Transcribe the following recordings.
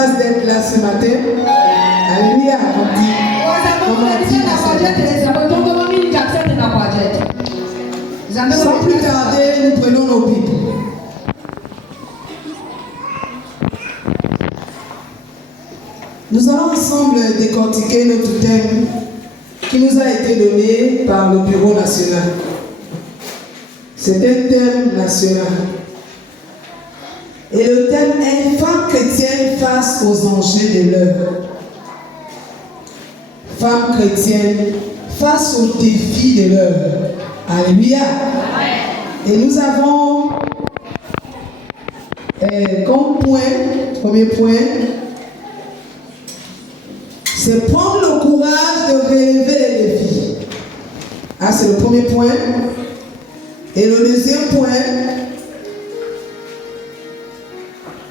grâce d'être là ce matin. Alléluia. Sans plus tarder, nous prenons nos Bibles. Nous allons ensemble décortiquer notre thème qui nous a été donné par le Bureau national. C'est un thème national. Et le thème est Femmes chrétiennes face aux enjeux de l'heure. Femmes chrétiennes face aux défis de l'heure. Alléluia. Et nous avons comme premier point, c'est prendre le courage de relever les défis. Ah, c'est le premier point. Et le deuxième point,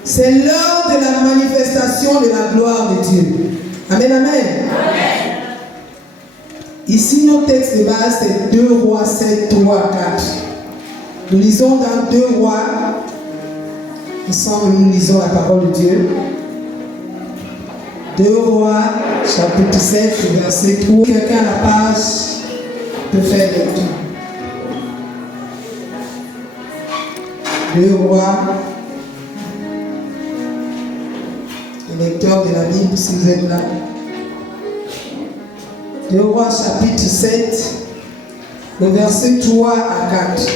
c'est l'heure de la manifestation de la gloire de Dieu. Amen, amen. Amen. Ici, nos textes de base, c'est 2 Rois 7, 3 à 4. Nous lisons dans 2 Rois, ensemble nous lisons la parole de Dieu. 2 Rois, chapitre 7, verset 3. Quelqu'un à la page peut faire le tour. 2 Rois, le lecteur de la Bible, si vous êtes là. 2 Rois, chapitre 7, le verset 3 à 4. 2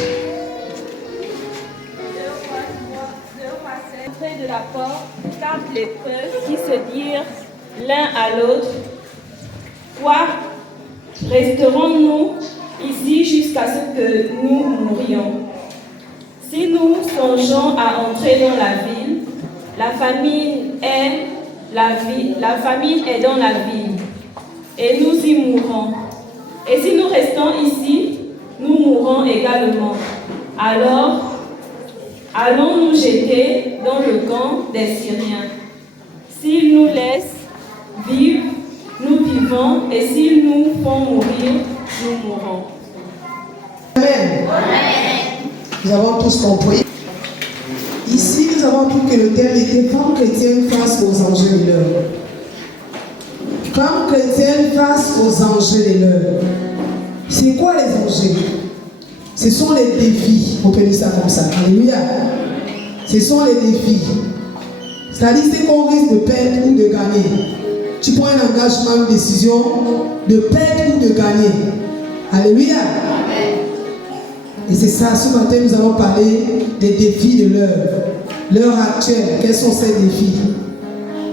Rois 7, près de la porte, 4 lépreux qui se dirent l'un à l'autre: Quoi, resterons-nous ici jusqu'à ce que nous mourions? Si nous songeons à entrer dans la ville, la famine est dans la ville, et nous y mourrons. Et si nous restons ici, nous mourrons également. Alors, allons nous jeter dans le camp des Syriens. S'ils nous laissent vivre, nous vivons, et s'ils nous font mourir, nous mourrons. Amen. Amen. Nous avons tous compris. Ici, nous avons appris que le thème était Femmes chrétiennes face aux enjeux de l'heure. Femmes chrétiennes face aux enjeux de l'heure. C'est quoi les enjeux? Ce sont les défis. On peut dire ça comme ça. Alléluia. Ce sont les défis. C'est-à-dire c'est qu'on risque de perdre ou de gagner. Tu prends un engagement, une décision de perdre ou de gagner. Alléluia. Et c'est ça, ce matin nous allons parler des défis de l'heure actuelle. Quels sont ces défis?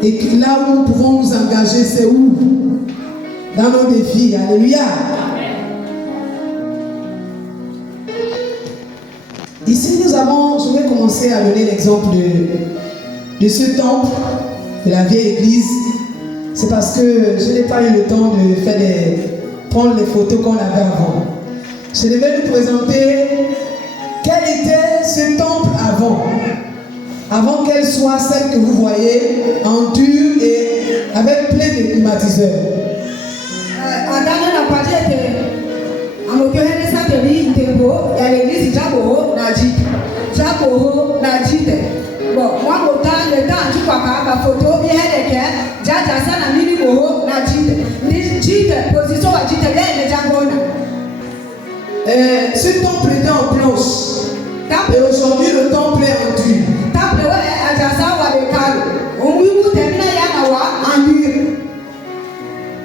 Et là où nous pouvons nous engager, c'est où? Dans nos défis. Alléluia. Ici nous avons, je vais commencer à donner l'exemple de ce temple, de la vieille église. C'est parce que je n'ai pas eu le temps de prendre les photos qu'on avait avant. Je devais vous présenter quel était ce temple avant qu'elle soit celle que vous voyez en dur et avec plein de climatiseurs. Bon, moi, autant le temps, tu vois pas ma photo, bien les gars, déjà ça n'a mis le mot, la dite, position à dite, bien les jambons. Ce temple était en planche. Et aujourd'hui, le temple est en dur. Temple, ouais, à Jassa ou avec Kalo. On lui dit, Yanawa, en dur.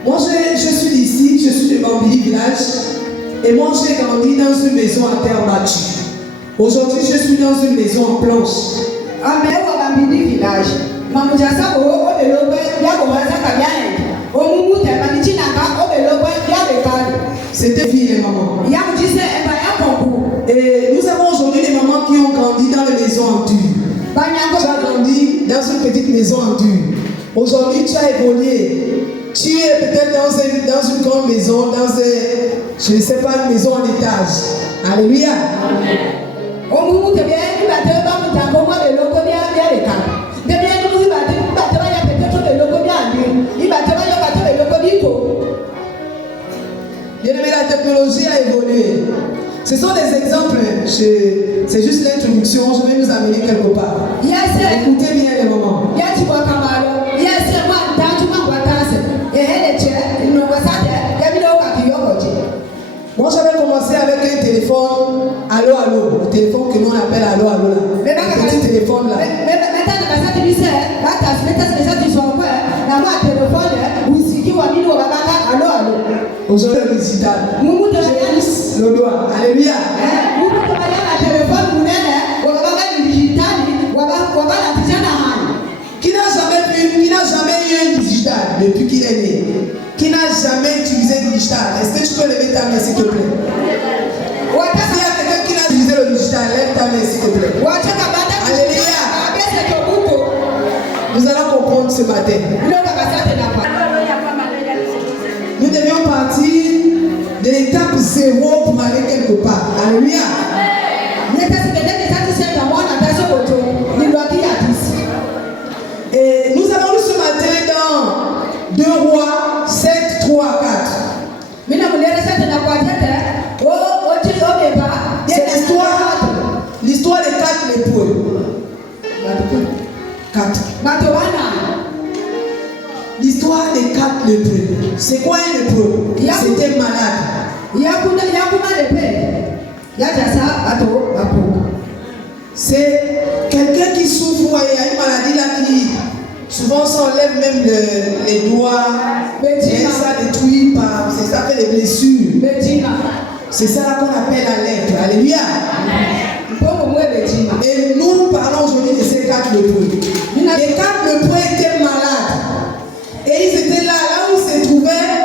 Moi, je suis d'ici, je suis de Bambili village. Et moi, j'ai grandi dans une maison en terre battue. Aujourd'hui, je suis dans une maison en planche. Ah, mais on va Bambili village. Maman Jassa, oh, le lobe, bien qu'on va ça, bien. Oh, Moumou, t'es pas dit, n'a pas, oh, le lobe, bien avec Kalo. C'était fille et maman. Et nous avons aujourd'hui des mamans qui ont grandi dans les maisons en dur. Tu as grandi dans une petite maison en dur. Aujourd'hui, tu as évolué. Tu es peut-être dans une grande maison, je ne sais pas, une maison en étage. Alléluia. Amen. Bien-aimé, la technologie a évolué. Ce sont des exemples. C'est juste l'introduction. Je vais nous amener quelque part. Écoutez bien les moments. Aujourd'hui, le digital. Le doigt. Alléluia. Qui n'a jamais eu un digital depuis qu'il est né? Qui n'a jamais utilisé le digital? Est-ce que tu peux lever ta main, s'il te plaît? S'il y a quelqu'un qui n'a utilisé le digital, lève ta main, s'il te plaît. Alléluia. Nous allons comprendre ce matin. Nous devions partir de l'étape 0 pour aller quelque part. Alléluia. Et nous avons lu ce matin dans 2 Rois 7, 3, 4. C'est l'histoire des 4 lépreux. 4. L'histoire des 4 lépreux. C'est quoi un lépreux? C'était malade. C'est quelqu'un qui souffre, il y a une maladie là qui souvent s'enlève même les doigts, et ça détruit par, c'est ça fait des blessures. C'est ça qu'on appelle la lèpre. Alléluia. Et nous parlons aujourd'hui de ces 4 lépreux. Les 4 lépreux étaient malades. Et ils étaient là où ils se trouvaient,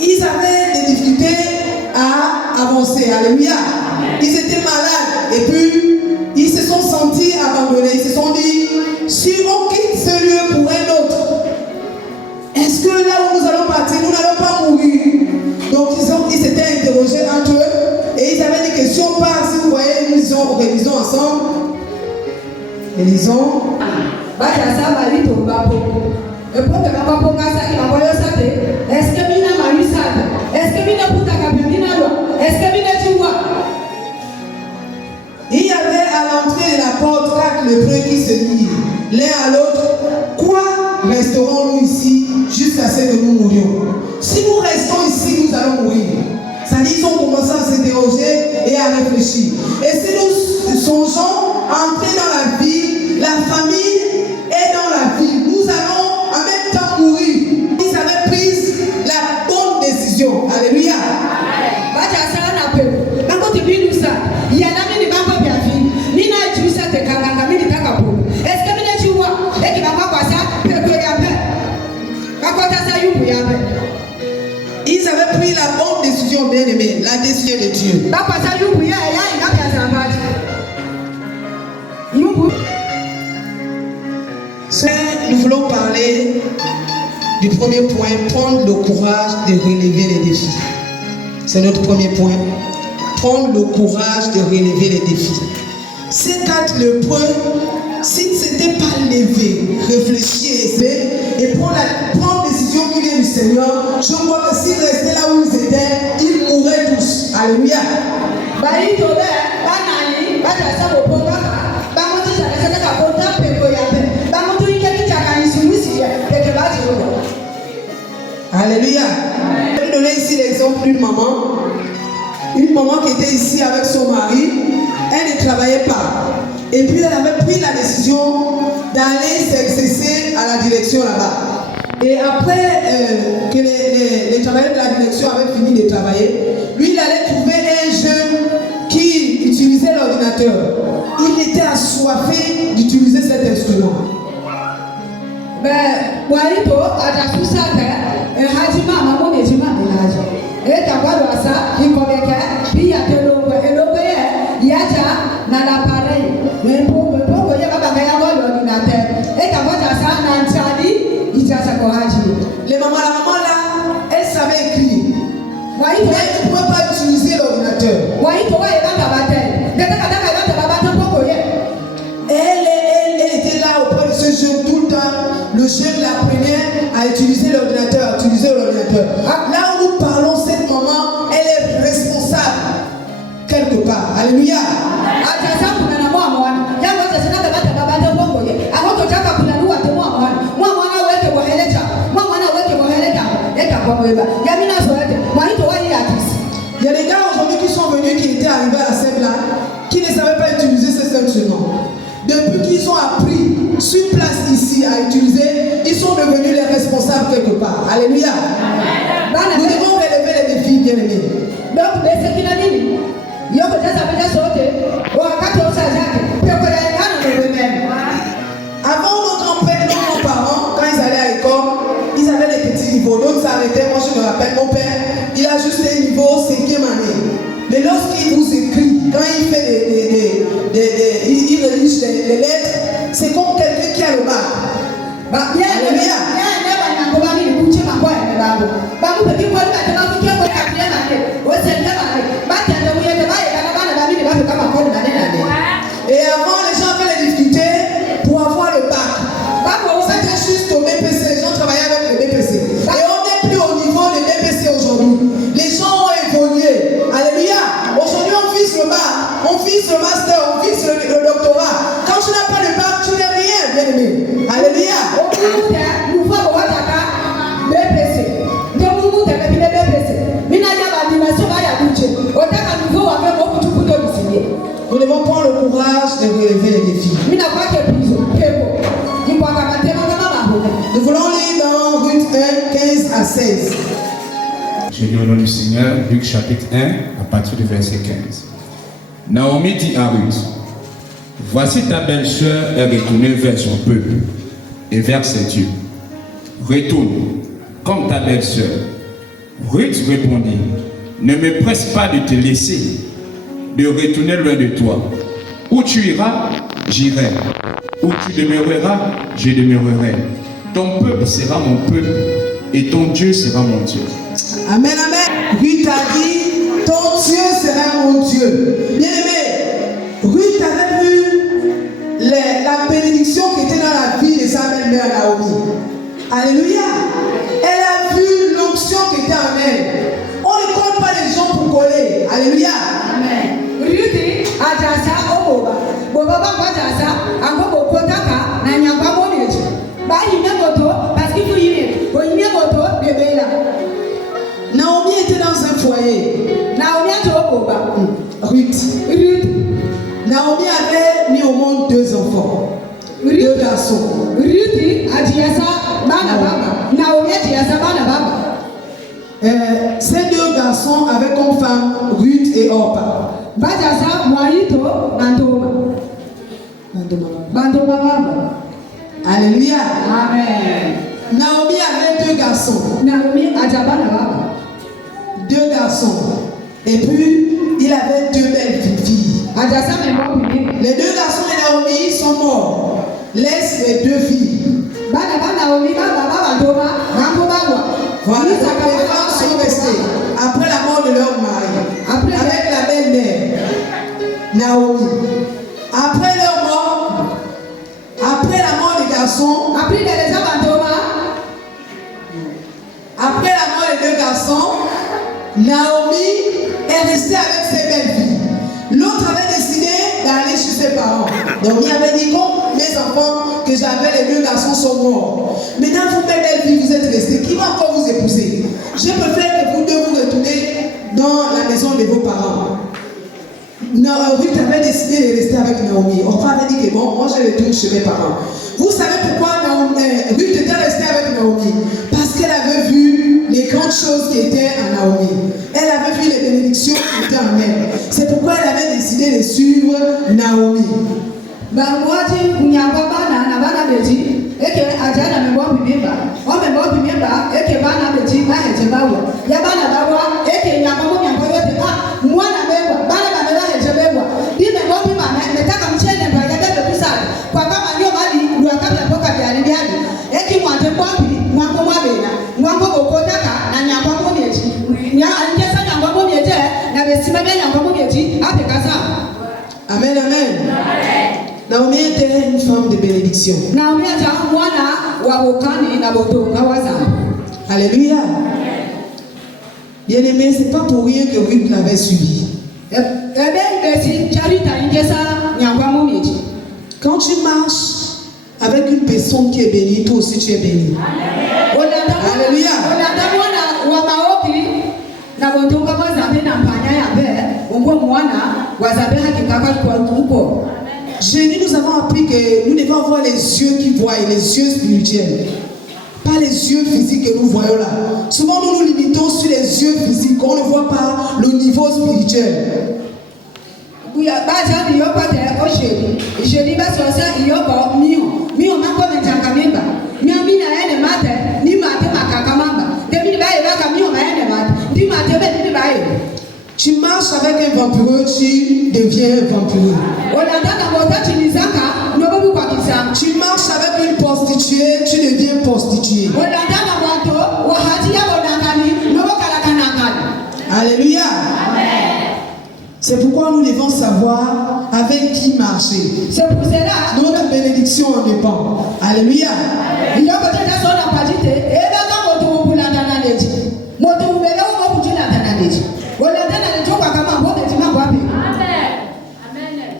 ils avaient des difficultés à avancer. Alléluia. Ils étaient malades. Et puis, ils se sont sentis abandonnés. Ils se sont dit, si on quitte ce lieu pour un autre, est-ce que là où nous allons partir, nous n'allons pas mourir? Donc, ils s'étaient interrogés entre eux. Et ils avaient des questions. Pas, si vous voyez, nous lisons ensemble. Et lisons. Il y avait à l'entrée de la porte 4 lépreux qui se disent l'un à l'autre, quoi resterons-nous ici jusqu'à ce que nous mourions? Si nous restons ici, nous allons mourir. C'est-à-dire qu'ils ont commencé à s'interroger et à réfléchir. Et si nous songeons à entrer dans la vie, la famille est dans la vie, nous allons en même temps mourir. Ils avaient pris la bonne décision. Alléluia. Ils avaient pris la bonne décision, bien aimé, la décision de Dieu. Nous voulons parler du premier point, prendre le courage de relever les défis. C'est notre premier point. Prendre le courage de relever les défis. Ces 4 lépreux, s'ils ne s'étaient pas levés, réfléchis et prendre décision qui vient du Seigneur, je crois que s'ils restaient là où ils étaient, ils mourraient tous. Alléluia. Alléluia. Je vais donner ici l'exemple d'une maman. Une maman qui était ici avec son mari. Elle ne travaillait pas. Et puis elle avait pris la décision d'aller s'exercer à la direction là-bas. Et après que les travailleurs de la direction avaient fini de travailler, lui il allait trouver un jeune qui utilisait l'ordinateur. Il était assoiffé d'utiliser cet instrument. La maman là, elle savait écrire. Mais elle ne pouvait pas utiliser l'ordinateur. Elle était là auprès de ce jeune tout le temps. Le jeune l'apprenait à utiliser l'ordinateur, Là où nous parlons, cette maman, elle est responsable quelque part. Alléluia. Il y a des gars aujourd'hui qui sont venus, qui étaient arrivés à la scène là, qui ne savaient pas utiliser ces instruments. Depuis qu'ils ont appris sur place ici à utiliser, ils sont devenus les responsables quelque part. Alléluia. Nous devons relever les défis, bien-aimés. Avant, nos grands-pères, nos grands-parents, quand ils allaient à l'école, ils avaient des petits niveaux. D'autres s'arrêtaient. Moi, je me rappelle, mon père, il a juste un niveau 5e année. Mais lorsqu'il vous écrit, quand il fait il rédige les lettres, c'est comme quelqu'un qui a le bac. Alléluia. Et avant, les gens avaient des difficultés pour avoir le bac. C'était juste au BPC, les gens travaillaient avec le BPC. Et on n'est plus au niveau du BPC aujourd'hui. Les gens ont évolué. Alléluia. Aujourd'hui, on vise le bac, on vise le master, on vise le doctorat. Quand tu n'as pas de bac, tu n'es rien, bien aimé. Alléluia. Nous devons prendre le courage de relever les défis. Nous voulons lire dans Ruth 1, 15 à 16. Je lis au nom du Seigneur, Luc chapitre 1, à partir du verset 15. Naomi dit à Ruth, voici ta belle-sœur est retournée vers son peuple et vers ses dieux. Retourne, comme ta belle-sœur. Ruth répondit, ne me presse pas de te laisser, de retourner loin de toi. Où tu iras, j'irai. Où tu demeureras, je demeurerai. Ton peuple sera mon peuple et ton Dieu sera mon Dieu. Amen, amen. Ruth a dit, ton Dieu sera mon Dieu. Bien aimé, Ruth avait vu la bénédiction qui était dans la vie de sa belle-mère Naomi. Alléluia. Elle a vu l'onction qui était en elle. On ne colle pas les gens pour coller. Alléluia. Amen. Ruth ajasa oboba. Boba ajasa angobo kotaka na nyamba moneji. Ba yine moto parce qu'il faut yine. Bo yine moto de bela. Naomi était dans un foyer. Naomi a oboba. Ruth. Naomi avait mis au monde 2 enfants. 2 garçons. Ruth ajasa bana baba. Naomi ajasa bana baba. Ces 2 garçons avaient comme femme Ruth et Orpa. Bajasa Moïto Nandoma. Bandoma baba. Alléluia. Amen. Naomi avait 2 garçons. Naomi ajabana baba. 2 garçons. Et puis, il avait 2 belles filles. Ajasa membo bibi. Les 2 garçons de Naomi sont morts. Laisse les 2 filles. Bana Naomi baba bandoma, mambo baba. Voilà, les femmes sont restées après la mort de leur mari, avec la belle-mère, Naomi. Après leur mort, après la mort des garçons, après la mort des 2 garçons, Naomi est restée avec ses belles filles. L'autre avait décidé d'aller chez ses parents. Naomi avait dit, comme mes enfants que j'avais, les 2 garçons sont morts. Maintenant, vous, mes belles filles, vous êtes restés. Qui va encore vous épouser? Je préfère que vous 2 vous retournez dans la maison de vos parents. Ruth avait décidé de rester avec Naomi. Orpa avait dit que bon, moi je retourne chez mes parents. Vous savez pourquoi Ruth était restée avec Naomi? Parce qu'elle avait vu les grandes choses qui étaient en Naomi. Elle avait vu les bénédictions qui étaient en elle. C'est pourquoi elle avait décidé de suivre Naomi. Bangwaji kunyamba bana na bana beji eke ajana membo bibimba o membo bibimba eke bana beji ba heje bawo ya bana bawo eke nyamba mo nyamba yote mwana bebwa bana bana heje bebwa bi membo bibimba nataka mchele mba ya bebe pisali kwa kama ndio mali ndio kabla toka byali eke mwante kwambi mwambo mwabena mwambo bokotaka na nyamba mo byeji nya angesa nyamba mo byeje na besima nyamba mo byeji ape kaza. Amen, amen. Naomi était une femme de bénédiction. Alléluia. Bien-aimé, ce n'est pas pour rien que Ruth l'avait suivi. Quand tu marches avec une personne qui est bénie, toi aussi tu es béni. Alléluia. Génie, nous avons appris que nous devons avoir les yeux qui voient, les yeux spirituels. par les yeux physiques que nous voyons là. Souvent, nous nous limitons sur les yeux physiques. On ne voit pas le niveau spirituel. Tu marches avec un vampireux, tu deviens un vampireux. Tu marches avec une prostituée, tu deviens prostituée. Alléluia. C'est pourquoi nous devons savoir avec qui marcher. Notre bénédiction en dépend. Alléluia.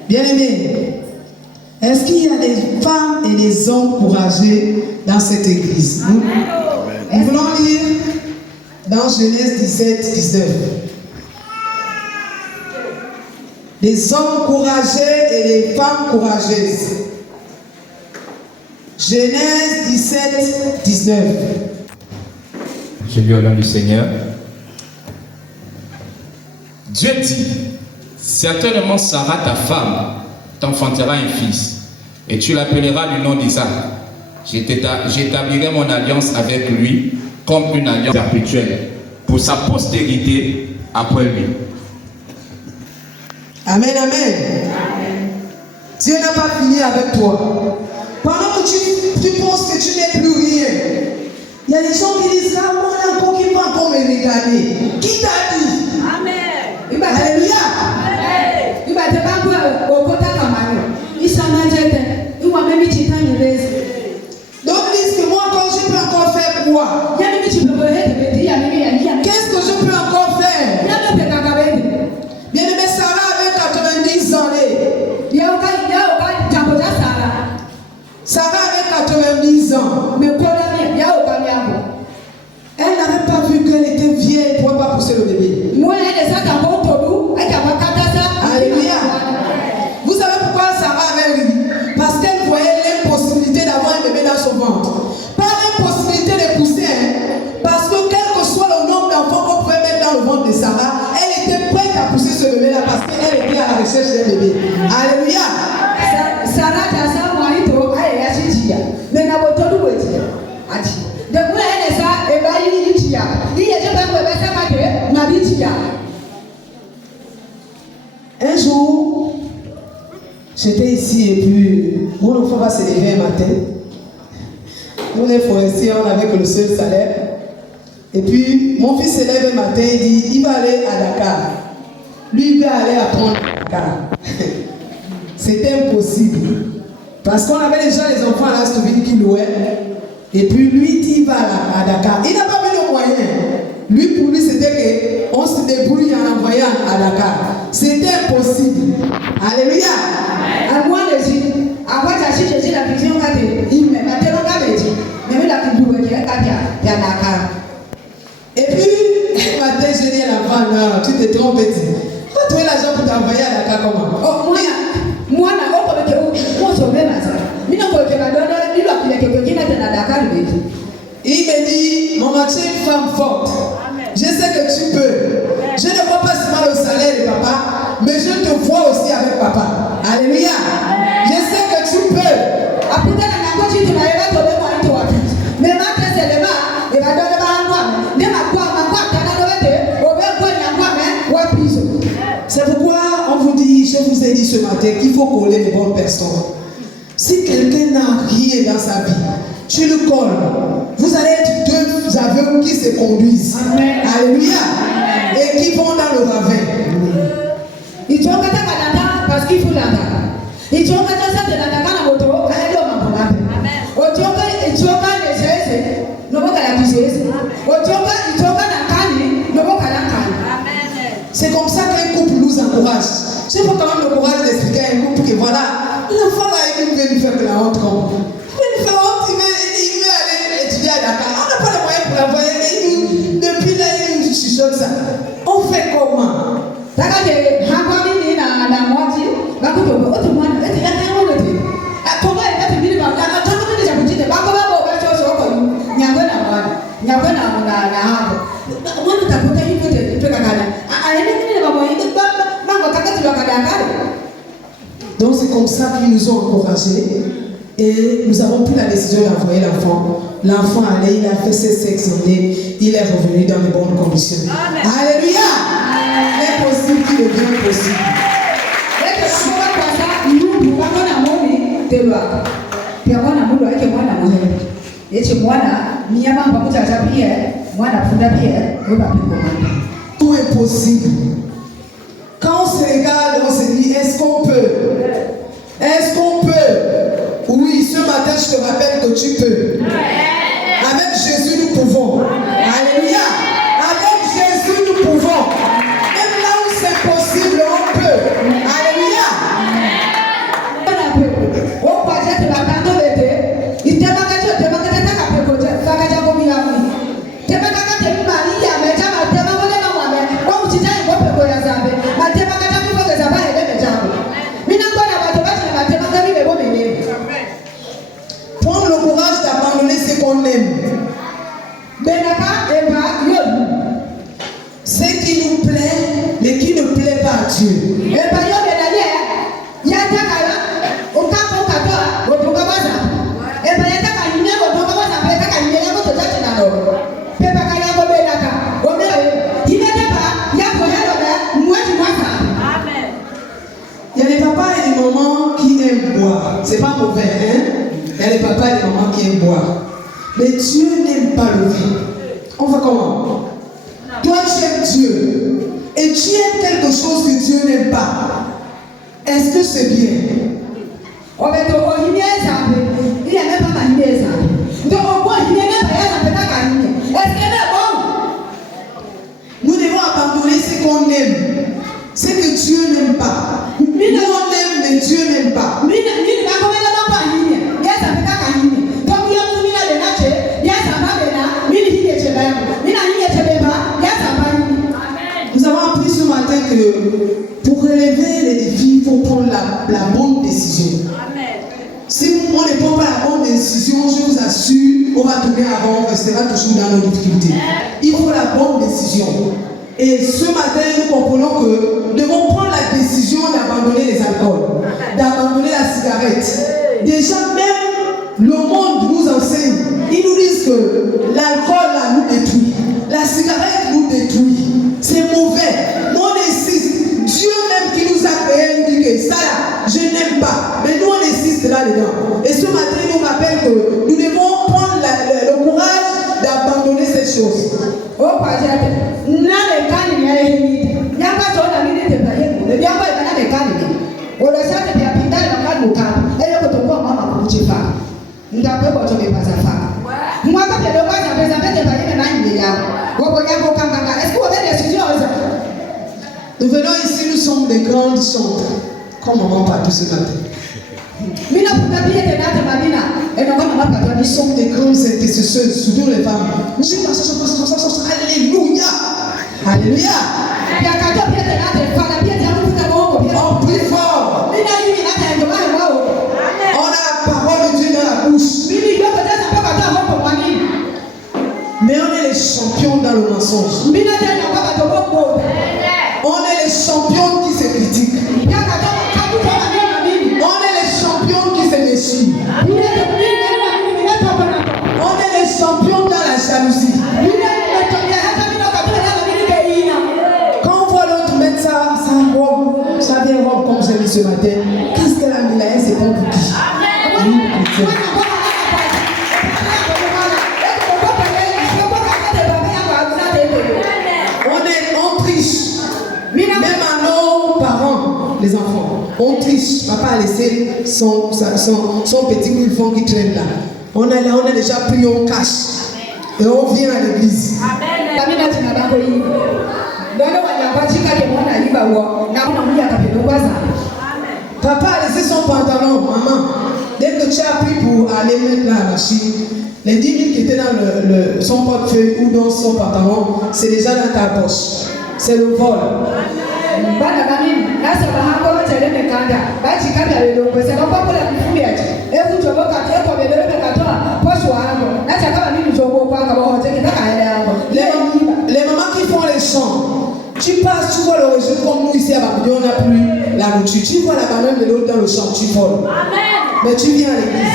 Bien-aimés, est-ce qu'il y a des femmes et des hommes courageux dans cette église? Nous voulons lire dans Genèse 17, 19. Des hommes courageux et des femmes courageuses. Genèse 17, 19. Je lis au nom du Seigneur. Dieu dit, certainement Sarah, ta femme, t'enfantera un fils, et tu l'appelleras du nom d'Isaac. J'établirai mon alliance avec lui comme une alliance perpétuelle pour sa postérité après lui. Amen, amen. Dieu n'a pas fini avec toi. Pendant que tu penses que tu n'es plus rien, il y a des gens qui disent, ah, moi, encore qui va encore me regarder. Qui t'a dit? Amen. Alléluia. Donc disent que moi encore je peux encore faire quoi? Qu'est-ce que je peux encore faire? Bien-aimé, Sarah avait 90 ans. Sarah avait 90 ans. Elle n'avait pas vu qu'elle était vieille, elle ne pouvait pas pousser le bébé. Alléluia. Vous savez pourquoi Sarah avait ri? Parce qu'elle voyait l'impossibilité d'avoir un bébé dans son ventre. Pas l'impossibilité de pousser, parce que quel que soit le nombre d'enfants qu'on pouvait mettre dans le ventre de Sarah, elle était prête à pousser ce bébé-là parce qu'elle était à la recherche d'un bébé. Alléluia. Un jour, j'étais ici et puis mon enfant va se lever un matin. Nous les forestiers, on avait que le seul salaire. Et puis mon fils se lève un matin, il dit, il va aller à Dakar. Lui, il va aller apprendre à Dakar. C'était impossible. Parce qu'on avait déjà les enfants à l'Astoville qui louaient. Et puis lui, il va à Dakar. Il n'a pas vu le moyen. Lui, pour lui, c'était qu'on se débrouille en envoyant à Dakar. C'était impossible. Alléluia. Et puis, un matin, j'ai dit à l'enfant, non, tu te trompes. Tu vas trouver l'argent pour t'envoyer à Dakar comment? Il me dit, maman, tu es une femme forte. Je sais que tu peux. Je ne vois pas seulement le salaire de papa, mais je te vois aussi avec papa. Alléluia. Je sais que tu peux. C'est pourquoi on vous dit, je vous ai dit ce matin qu'il faut coller les bonnes personnes. Si quelqu'un n'a rien dans sa vie, tu le colles. Vous allez être deux aveugles qui se conduisent. Amen. Alléluia. Et qui vont dans le ravin. Ils sont parce qu'il faut l'entendre. Ils sont c'est comme ça qu'un couple nous encourage. Je faut quand même le courage d'expliquer à un couple que voilà, l'enfant là, il veut lui faire de la honte comme. Il veut lui faire honte, il veut aller étudier à Dakar. On n'a pas les moyens pour l'envoyer, mais depuis là, il nous chuchote ça. On fait comment? Comment na hapo. Mwana utakuta hivi peka kana. Aende mama yake mama kakati wakadanganya. Donc c'est comme ça qu'ils nous ont encouragés et nous avons pris la décision d'envoyer l'enfant. L'enfant allait, il a fait ses examens, il est revenu dans de bonnes conditions. Amen. Alléluia. L'impossible qui devient possible. Tout est possible. Quand on se regarde, on se dit, est-ce qu'on peut? Est-ce qu'on peut? Oui, ce matin, je te rappelle que tu peux. Avec Jésus, nous pouvons. Alléluia. Avec Jésus, nous pouvons. Même là où c'est possible, on peut. Alléluia. Prendre le courage d'abandonner ce qu'on aime. Ce qui nous plaît, mais qui ne plaît pas à Dieu. Il y a les papas et les mamans qui aiment boire. C'est pas mauvais, hein? Il y a les papas et les mamans qui aiment boire. Mais Dieu n'aime pas le vin. On fait comment? Toi, tu aimes Dieu. Et tu aimes quelque chose que Dieu n'aime pas. Est-ce que c'est bien? Nous devons abandonner ce qu'on aime. Ce que Dieu n'aime pas. Nous on aime, mais Dieu n'aime pas. Nous avons appris ce matin que pour relever les défis, il faut prendre la bonne décision. Si on ne prend pas la bonne décision, je vous assure, on va tourner avant, on restera toujours dans nos difficultés. Il faut la bonne décision. Et ce matin, nous comprenons que nous devons prendre la décision d'abandonner les alcools, d'abandonner la cigarette. Déjà, même le monde nous enseigne. Ils nous disent que l'alcool là, nous détruit. La cigarette nous détruit. C'est mauvais. Nous on insiste. Dieu même qui nous a créé nous dit que ça là, je n'aime pas. Mais nous on insiste là-dedans. Et ce matin, il nous rappelle que nous devons prendre le courage d'abandonner ces choses. Oh, nous venons ici, nous sommes des grandes chantres. Comme maman partout ce matin. Nous sommes des grandes intercesseuses, surtout les femmes. Alléluia. Alléluia. On prie fort. On a la parole de Dieu dans la bouche. Mais on est les champions dans le mensonge. On est les champions qui se critiquent. On est les champions qui se méfient. On est les champions dans la jalousie. Quand on voit l'autre mettre sa vieille robe comme j'ai mis ce matin, qu'est-ce qu'elle a mis là? C'est bon pour qui? On triche. Même à nos parents, les enfants, on triche. Papa a laissé son petit griffon qui traîne là. On a déjà pris, on cache. Et on vient à l'église. Papa a laissé son pantalon, maman. Dès que tu as pris pour aller mettre la machine, les 10 000 qui étaient dans son portefeuille ou dans son pantalon, c'est déjà dans ta poche. C'est le vol. Les Tu passes, tu vois le réseau comme nous ici à Babylone, on n'a plus la nourriture. Tu vois la banane de l'autre dans le champ, tu voles. Mais tu viens à l'église.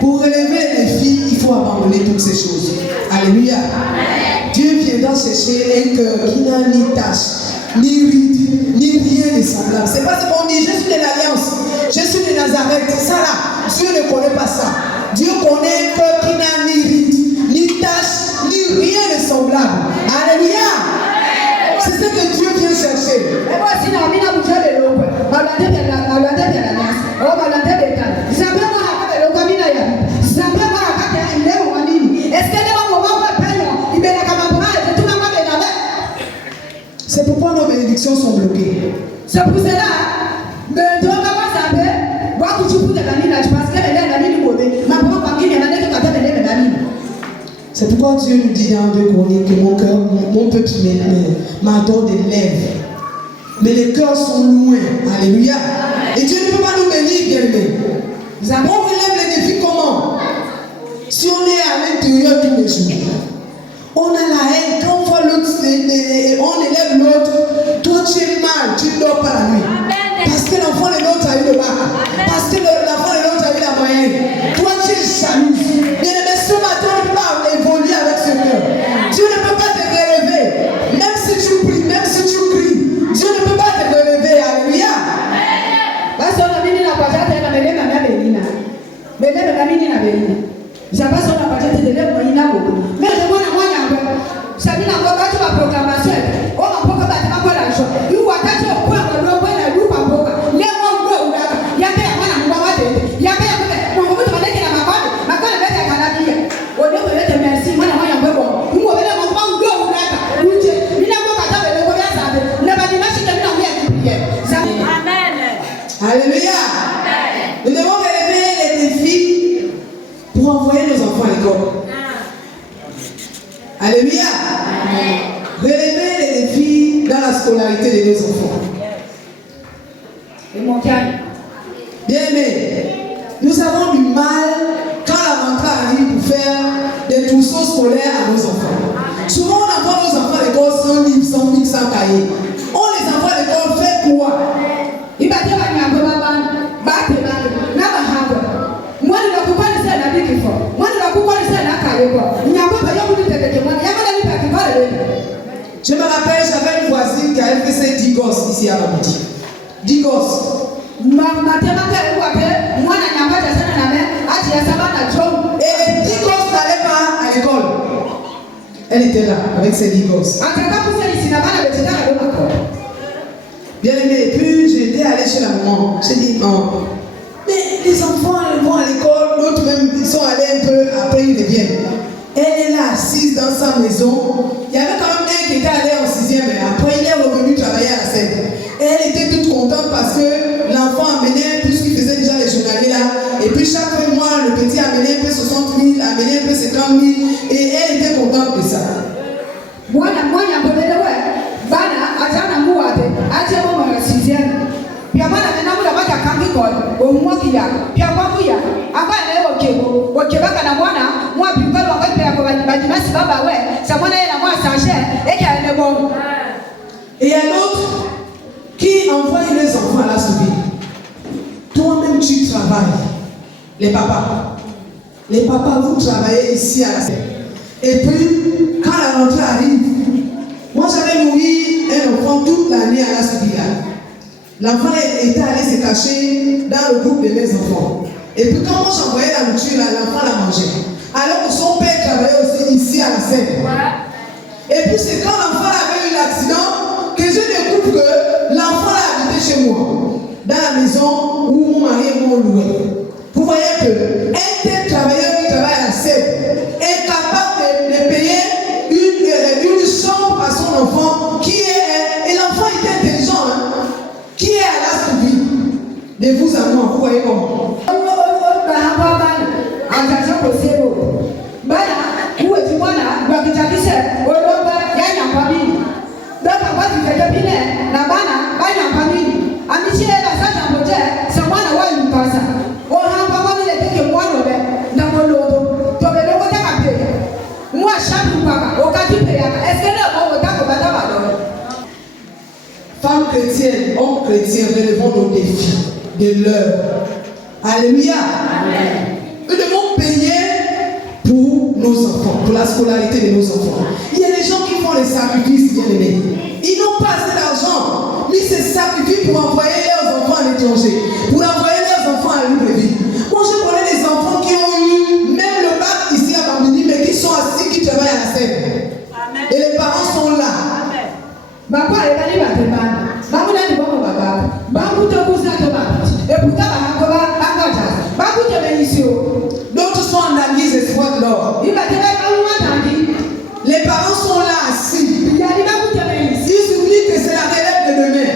Pour relever les défis, il faut abandonner toutes ces choses. Alléluia. Dieu viendra chercher un cœur qui n'a ni tache, ni ride, ni rien de semblable. C'est pas ce qu'on dit, je suis de l'Alliance, je suis de Nazareth. Ça là, Dieu ne connaît pas ça. Dieu connaît un cœur qui n'a ni ride, ni tache, ni rien de semblable. Alléluia. C'est ce que Dieu vient chercher. C'est pourquoi nos bénédictions sont bloquées. C'est pour cela, c'est pourquoi Dieu nous dit dans 2 Chroniques que mon cœur, mon peuple m'adore des lèvres. Mais les cœurs sont loin. Alléluia. Et Dieu ne peut pas nous bénir, bien aimé. On relève les défis comment? Si on est à l'intérieur tous les jours. On a la haine, quand on voit l'autre, on élève l'autre, toi tu es mal, tu ne dors pas la nuit. Parce que l'enfant de l'autre a eu le bac. Parce que l'enfant de l'autre a eu la moyenne. Toi tu es jaloux. Bien aimé, ce matin, on ne peut pas évoluer avec ce cœur. Dieu ne peut pas te relever. Même si tu pries, même si tu cries, Dieu ne peut pas te relever. Alléluia. Alléluia. Nous devons relever les défis pour envoyer nos enfants à l'école. Alléluia. Relever les défis dans la scolarité de nos enfants. Bien aimé, nous avons du mal quand la rentrée arrive pour faire des trousseaux scolaires à nos enfants. Souvent on envoie nos enfants à l'école sans livres, sans bic, sans cahier. On les envoie à l'école, fait quoi? Je me rappelle, j'avais une voisine qui avait fait ses 10 gosses ici à Babouti. 10 gosses. Et les 10 gosses n'allaient pas à l'école. Elle était là avec ses 10 gosses. Bien aimé, et puis j'étais allé chez la maman. J'ai dit, non, mais les enfants ils vont à l'école, d'autres même ils sont allés un peu, après ils reviennent. Elle est là assise dans sa maison. Il y avait quand même un qui était allé en 6e, mais après il est revenu travailler à la scène. Et elle était toute contente parce que l'enfant amenait, puisqu'il faisait déjà les journaliers là, et puis chaque mois le petit amenait un peu 60 000, amenait un peu 50 000, et elle était contente de ça. Et il y a l'autre qui envoie les enfants à la souris. Toi-même tu travailles. Les papas, vous travaillez ici à la scène. Et puis, quand la rentrée arrive, moi j'avais nourri un enfant toute l'année à la souris. L'enfant était allé se cacher dans le groupe de mes enfants. Et puis quand moi j'envoyais la nourriture, l'enfant la mangeait. Alors que son père travaillait aussi ici à la scène. Et puis c'est quand l'enfant avait eu l'accident que je découvre que l'enfant a habité chez moi. Dans la maison où mon mari et moi louaient. Vous voyez que un tel travailleur qui travaille à la scène est capable de payer une chambre à son enfant qui est, et l'enfant est intelligent, hein, qui est à la survie. De vous à moi, vous voyez comment? hommes chrétiens, relevons nos défis de l'heure. Alléluia. Amen. Nous devons payer pour nos enfants, pour la scolarité de nos enfants. Il y a des gens qui font des sacrifices, bien aimés. Ils n'ont pas assez d'argent, mais ils se sacrifient pour envoyer leurs enfants à l'étranger, pour envoyer leurs enfants à Libreville. Moi, je connais des enfants qui ont eu même le bac ici à Bambini, mais qui sont assis, qui travaillent à la scène. Et les parents sont là. D'autres sont en analyse et foi de l'or. Les parents sont là assis. Ils oublient que c'est la relève de demain.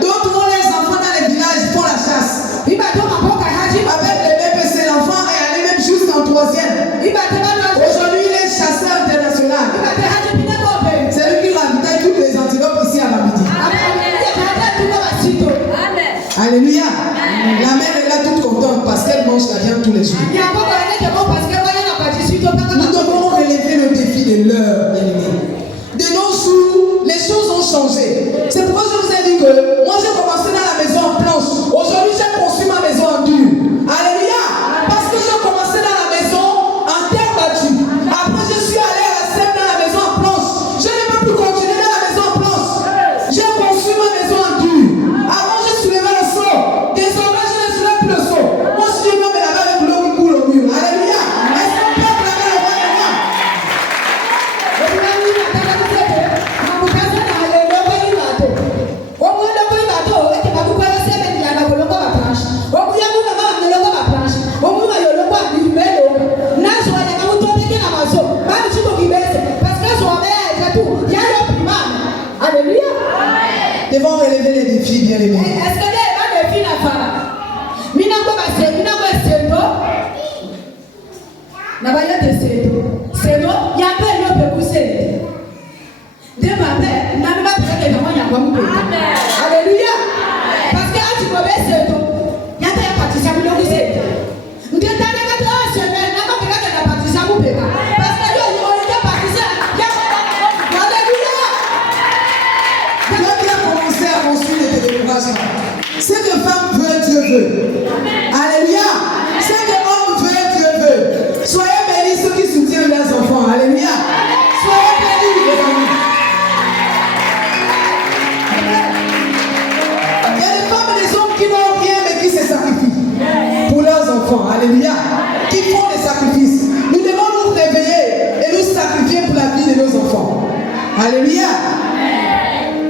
D'autres ont les enfants dans les villages, font la chasse. Avec les BPC, l'enfant est allé même jusqu'en 3e. Aujourd'hui, il est chasseur international. C'est lui qui ravitaille toutes les antilopes ici à Bambidi. Alléluia. La mère est là toute contente parce qu'elle mange la viande tous les jours. Nous devons relever le défi de l'heure, bien-aimés. De nos jours, les choses ont changé. C'est pourquoi je vous ai dit que moi j'ai commencé dans la maison en planche. Aujourd'hui, j'ai construit ma maison en dur. Alléluia. Parce que j'ai commencé dans la maison en terre battue. Après, je suis allé à la scène dans la maison en planche. Je n'ai pas pu continuer dans la maison en planche. J'ai construit ma maison en dur. Avant, je soulevais le sol. Désormais, je ne soulève plus le sol. Moi, si je veux me laver avec l'eau qui coule au mur. Alléluia. Est-ce qu'on peut acclamer le roi des rois? Devons relever les défis, bien aimés. Alléluia. Parce que tu peux baisser tout. Il y a des participants qui l'ont dit. Nous devons aller dans la semaine. Nous devons aller dans la participation. Parce que nous avons été participants. Alléluia. Dieu qui a commencé à construire les découragements. Ce que femme veut, Dieu veut. Alléluia. Ce que homme veut, Dieu veut. Soyez bénis ceux qui soutiennent leurs enfants. Alléluia. Soyez bénis, les amis. Il y a des femmes et des hommes qui n'ont rien mais qui se sacrifient pour leurs enfants. Alléluia. Qui font des sacrifices. Nous devons nous réveiller et nous sacrifier pour la vie de nos enfants. Alléluia.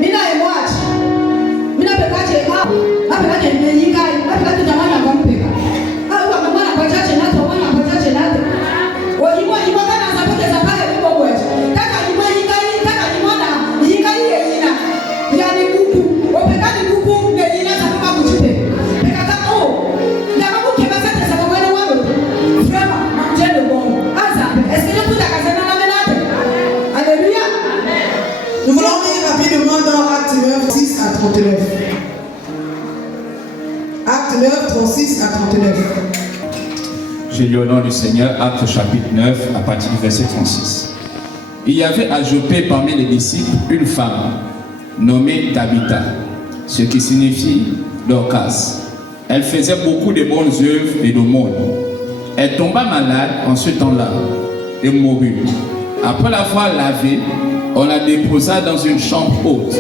Mina et moi. Mina pekaje ma. Ma pekaje ni yikai. Ma pekaje jamani kwa mpeka. Kwa mama na pachache na kwa mama na pachache na. Oyimo kana sapote zapale lipo kwetu. Kaka yimo yikai, kaka yimo na yikai yina. Yani kuku. Opekani kuku yina sapoka kuchite. Pekata na kama kebasa tesa kwa wale wao. Vraiment, manger le bon. Azambe. Est-ce que tout a casé dans la menade? Alléluia. Nous voulons lire rapidement dans Acte 9, 6 à 39. Acte 9, 36 à 39. J'ai lu au nom du Seigneur, Acte chapitre 9, à partir du verset 36. Il y avait à Joppé parmi les disciples une femme nommée Tabitha, ce qui signifie Dorcas. Elle faisait beaucoup de bonnes œuvres et d'aumônes. Elle tomba malade en ce temps-là et mourut. Après l'avoir lavée, on la déposa dans une chambre haute.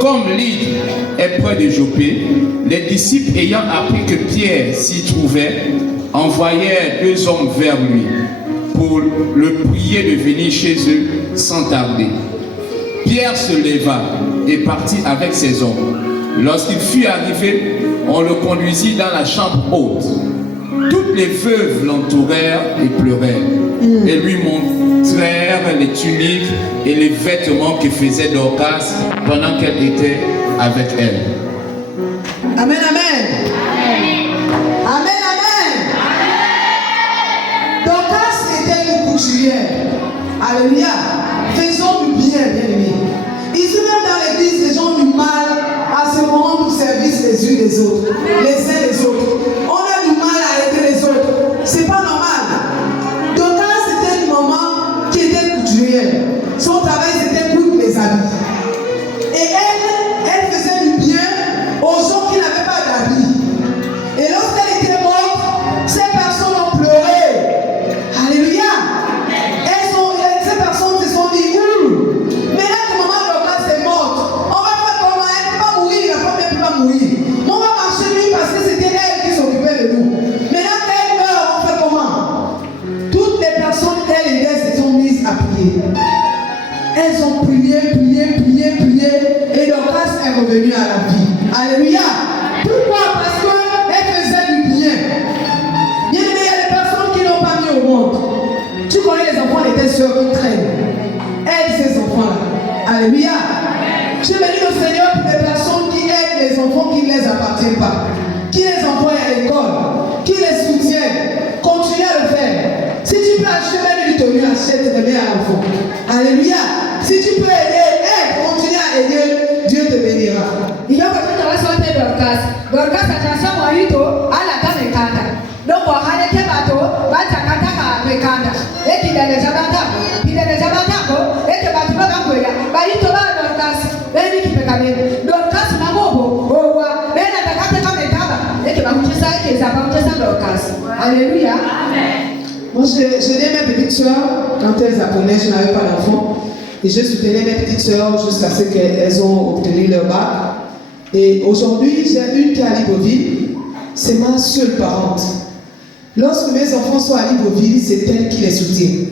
Comme Lydre est près de Joppé, les disciples ayant appris que Pierre s'y trouvait, envoyèrent 2 hommes vers lui pour le prier de venir chez eux sans tarder. Pierre se leva et partit avec ses hommes. Lorsqu'il fut arrivé, on le conduisit dans la chambre haute. Toutes les veuves l'entourèrent et pleurèrent, et lui montrèrent les tuniques et les vêtements que faisait Dorcas pendant qu'elle était avec elle. Amen, amen. Amen, amen. Dorcas était une couturière. Alléluia. Faisons du bien, bien-aimés. Ici même dans l'église, les gens ont du mal à se rendre au service les unes des autres, les uns des autres. On a du mal à aider les autres. C'est pas normal. Dorcas c'était une maman qui était couturière. Son travail c'était coudre les habits. que ça va me faire alléluia. Moi, j'aidais mes petites soeurs quand elles apprenaient, je n'avais pas d'enfants. Et je soutenais mes petites soeurs jusqu'à ce qu'elles ont obtenu leur bac. Et aujourd'hui, j'ai une qui est à Libreville. C'est ma seule parente. Lorsque mes enfants sont à Libreville, c'est elle qui les soutient.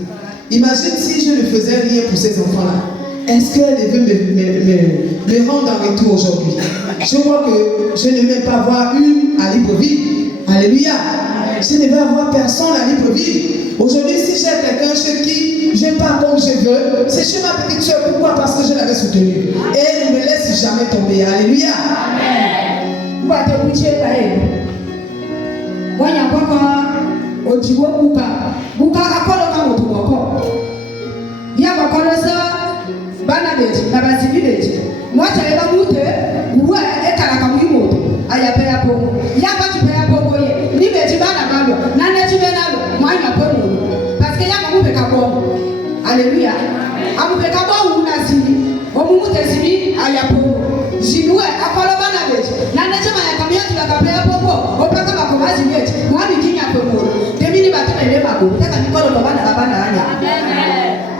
Imagine si je ne faisais rien pour ces enfants-là. Est-ce qu'elle veut me rendre en retour aujourd'hui? Je crois que je ne vais pas avoir une à Libreville. Alléluia. Je ne vais avoir personne à Libreville. Aujourd'hui, si j'ai quelqu'un chez qui je pars comme je veux, c'est chez ma petite soeur. Pourquoi? Parce que je l'avais soutenue. Et elle ne me laisse jamais tomber. Alléluia. Alléluia.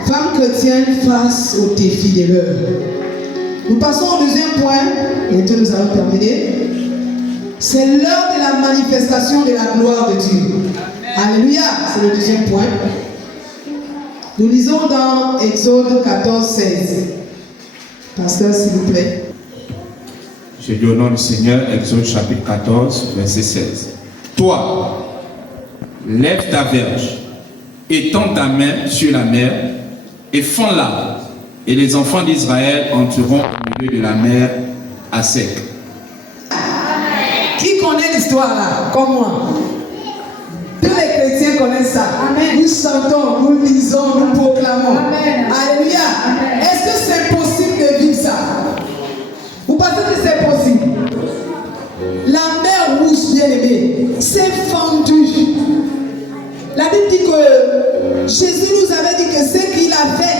Femmes chrétiennes face au défi de l'heure. Nous passons au deuxième point, et nous allons terminer. C'est l'heure de la manifestation de la gloire de Dieu. Alléluia, c'est le deuxième point. Nous lisons dans Exode 14, 16. Pasteur, s'il vous plaît. Je dis au nom du Seigneur, Exode chapitre 14, verset 16. Toi, lève ta verge, étends ta main sur la mer, et fends-la, et les enfants d'Israël entreront au milieu de la mer à sec. Qui connaît l'histoire là, comme moi? Tous les chrétiens connaissent ça. Amen. Nous chantons, nous lisons, nous proclamons. Amen. Alléluia. Est-ce que c'est possible de vivre ça? Vous pensez que c'est possible? La mer rouge, bien aimée, s'est fendue. La Bible dit que Jésus nous avait dit que ce qu'il a fait,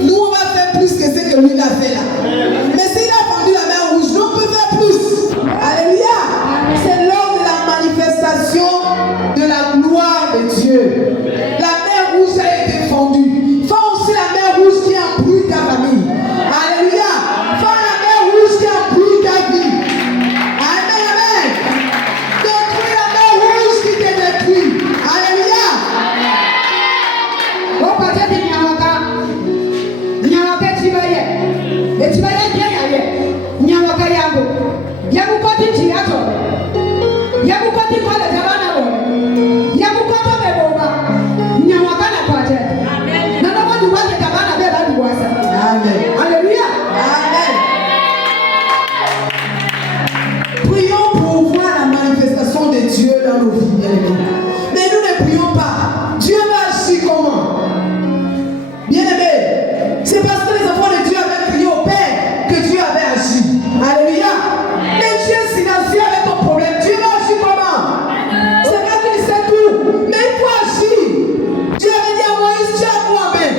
nous on va faire plus que ce que lui il a fait là. Mais s'il a fendu la mer rouge, nous on peut faire plus. Alléluia. C'est l'heure de la manifestation de la gloire de Dieu. La mer rouge a été fendue. Fends aussi la mer rouge qui embrouille ta famille. Alléluia. Fends la mer rouge qui embrouille ta vie. Amen, amen. Détruis la mer rouge qui te détruit. Alléluia. Dieu dans nos vies, bien-aimés. Mais nous ne prions pas. Dieu va agir comment? Bien-aimés, c'est parce que les enfants de Dieu avaient prié au Père que Dieu avait agi. Alléluia. Mais Dieu est silencieux avec ton problème. Dieu va agir comment? C'est vrai qu'il sait tout, mais il faut agir. Dieu avait dit à Moïse, tu as moi, mais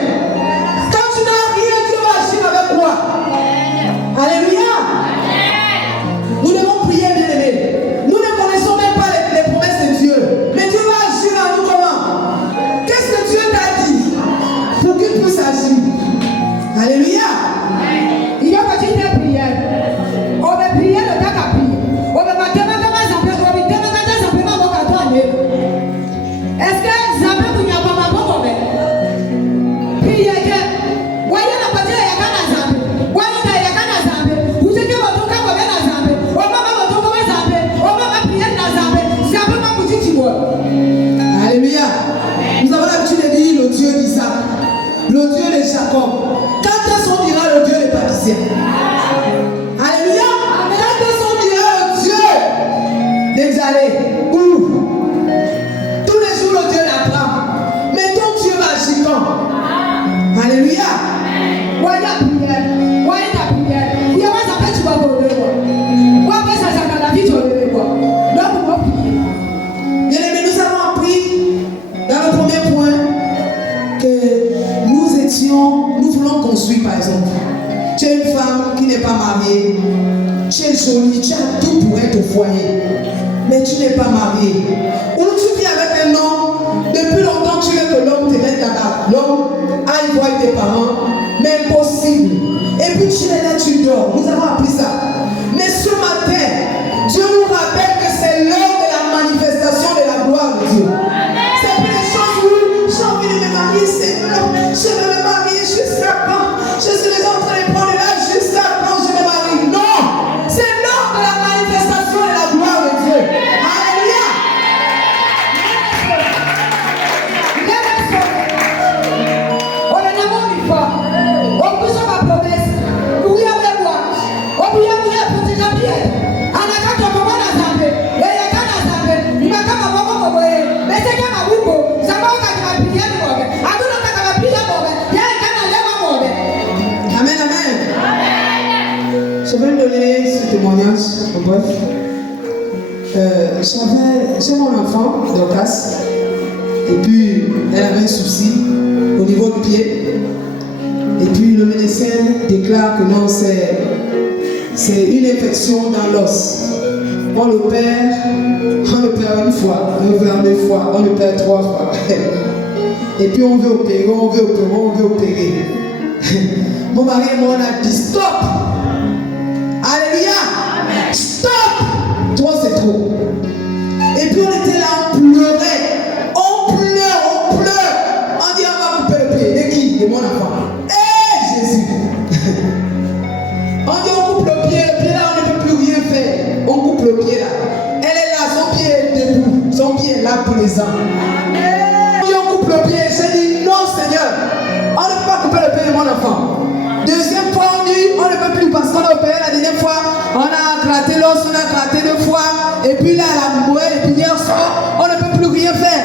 quand tu n'as rien, Dieu va agir avec quoi? Alléluia. Nous devons prier, bien-aimés. Nous ne connaissons même pas les promesses de Dieu. Mais Dieu va agir en nous comment? Qu'est-ce que Dieu t'a dit pour qu'il puisse agir? Alléluia. Il y a pas de prière. On va prier le temps qu'à prier. On va pas demander à Zambé. On va demander à Zambé. On va pas demander. Est-ce que Zambé vous n'y a pas ma bonne mère? Priez que. Voyez la partie de Yakana Zambé. Voyez la Yakana Zambé. Vous êtes que votre cas va bien à Zambé. On va votre cas à Zambé. On va prier dans Zambé. Zambé va vous dire tu vois. Alléluia. Nous avons l'habitude de dire le Dieu d'Isaac, le Dieu de Jacob. Quand est-ce qu'on dira le Dieu des pâtissiers? Alléluia. Quand est-ce qu'on dira le Dieu d'Exalé? Où? Tous les jours le Dieu d'Abraham. Mais ton Dieu va agir quand? Alléluia. Voyez la prière. Voyez ta prière. Il y a un appel tu vas vous lever. Ou après ça, ça va la vie tu vas lever quoi. Donc on va prier. Bien-aimés, nous avons appris dans le premier point que nous voulons construire par exemple. Tu es une femme qui n'est pas mariée, tu es jolie, tu as tout pour être au foyer, mais tu n'es pas marié. Ou tu vis avec un homme, depuis longtemps tu veux que l'homme te mette là-bas. L'homme aille voir tes parents, mais impossible. Et puis tu es là, tu dors. Nous avons appris ça. Mais ce matin, Dieu nous rappelle que c'est l'heure de la manifestation de la gloire de Dieu. C'est plus les choses où j'ai envie de me marier, Seigneur. Je veux me marier jusqu'à quand? Je suis déjà en train de prendre l'âge jusqu'à quand je me marie. Non! C'est l'heure de la manifestation de la gloire de Dieu. Alléluia! On a demandé une fois. On peut se ma promesse. Nous y avons moi. On peut y avoir pour tes amis. On a quand on va dans la zambe. Et il y a quand la zambe. Il m'a quand on va voir. Mais c'est quand ma boucle. Ça va quand tu vas prier de moi. À tout le temps quand tu vas prier de moi. Il y a quand on lève moi. Amen, amen. Je vais me donner ce témoignage en bref. J'ai mon enfant, Dorcas, et puis elle avait un souci au niveau du pied. Et puis le médecin déclare que non, c'est une infection dans l'os. On le perd une fois, on le perd deux fois, on le perd 3 fois. Et puis on veut opérer. Mon mari et moi on a dit stop. Alléluia. Stop. Toi c'est trop. Et puis on était là, on pleurait. On pleure. On dit on va couper le pied. De qui? De mon enfant. Eh Jésus. On dit on coupe le pied là on ne peut plus rien faire. On coupe le pied là. Elle est là, son pied est debout. Son pied est là présent. On dit on coupe le pied. J'ai dit non Seigneur. On ne peut pas couper le pied de mon enfant. Deuxième fois, on dit, on ne peut plus parce qu'on a opéré la dernière fois. On a gratté l'os, on a gratté 2 fois. Et puis là, la moelle, et puis hier soir, on ne peut plus rien faire.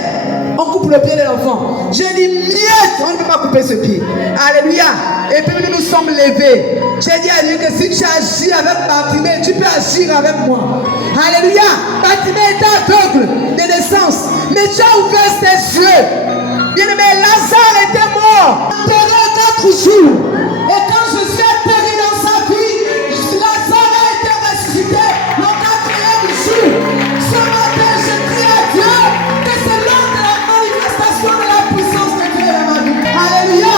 On coupe le pied de l'enfant. J'ai dit, miette, on ne peut pas couper ce pied. Alléluia. Et puis nous nous sommes levés. J'ai dit à Dieu que si tu agis avec Bartimée, tu peux agir avec moi. Alléluia. Bartimée était aveugle de naissance. Mais tu as ouvert tes yeux. Bien-aimé, Lazare était mort. Enterré 4 jours. Et quand je suis atterri dans sa vie, Lazare a été ressuscité le 4e jour. Ce matin, je crie à Dieu que c'est l'heure de la manifestation de la puissance de Dieu dans ma vie. Alléluia.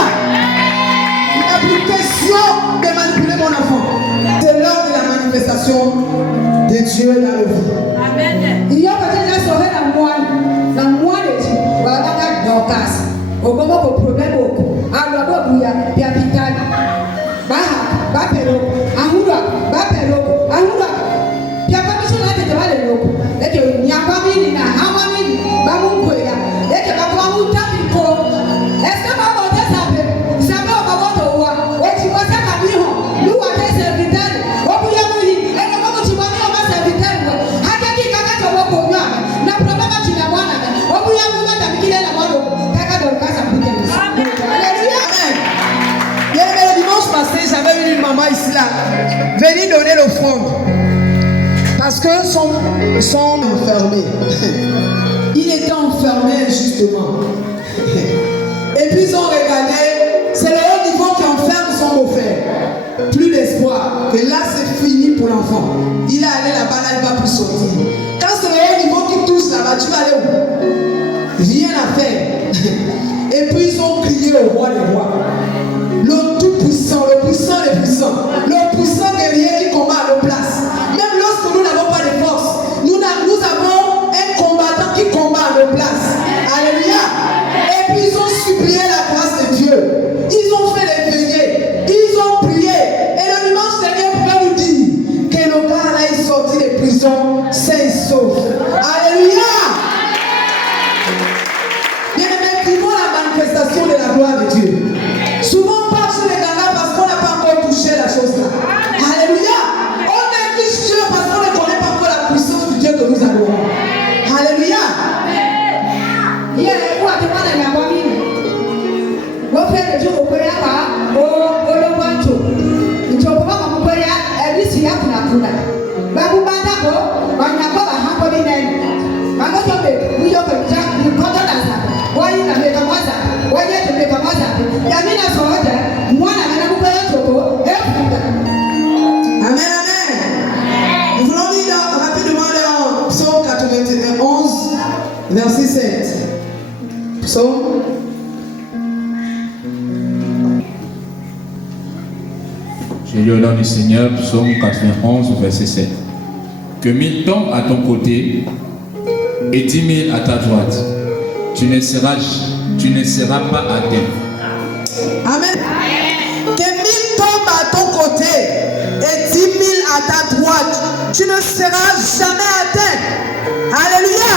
Il n'y a plus question de manipuler mon enfant. C'est l'heure de la manifestation de Dieu dans la vie. Amen. Il y a peut-être sauvé la moine. La moine est dit, voilà, Dorcas. Au moment où le problème est, alors, il y a Pitani. Bah, pero, ahura, pia kama sio late te wale loko eke nyamba mini na hama mini ba munkwea eke ba kwa mutapiko eske ba bote sabe ba boto wa eti kwa saka biho luwa te servitari obuya muhi eke ba muchimani o ba servitari wa hakiki kaka to wako nywa na problema china mwana obuya mu mata bikile na mwana kaka do kasa puteni alléluia amen. Bien le dimanche passé j'avais une maman ici là venir donner l'offrande. Parce que son enfermé. Il était enfermé justement. Et puis ils ont regardé, c'est le haut niveau qui enferme son beau-frère. Plus d'espoir, que là c'est fini pour l'enfant. Il est allé là-bas, là il ne va plus sortir. Quand c'est le haut niveau qui touche là-bas, tu vas aller où? Rien à faire. Et puis ils ont crié au roi des rois. Le tout-puissant, le puissant des puissants, le puissant guerrier qui combat à nos places. Même lorsque nous n'avons pas de force, nous avons un combattant qui combat à nos places. Alléluia. Et puis ils ont supplié la grâce de Dieu. Ils ont fait les veillées. Ils ont prié. Et le dimanche dernier, on pouvait nous dire que le gars là est sorti des prisons sain et sauf. Alléluia. Bien aimé, vivons la manifestation de la gloire de Dieu. Souvent on part sur les gagnants parce qu'on n'a pas encore touché la chose là. Alléluia. On néglige Dieu parce qu'on ne connaît pas encore la puissance du Dieu que nous adorons. Alléluia. Amen, amen. Verset 7. Psaume. Je lis au nom du Seigneur, psaume 91, verset 7. Que 1000 tombent à ton côté et 10 000 à ta droite, tu ne seras pas atteint. Amen. Que 1000 tombent à ton côté et 10 000 à ta droite, tu ne seras jamais atteint. Alléluia.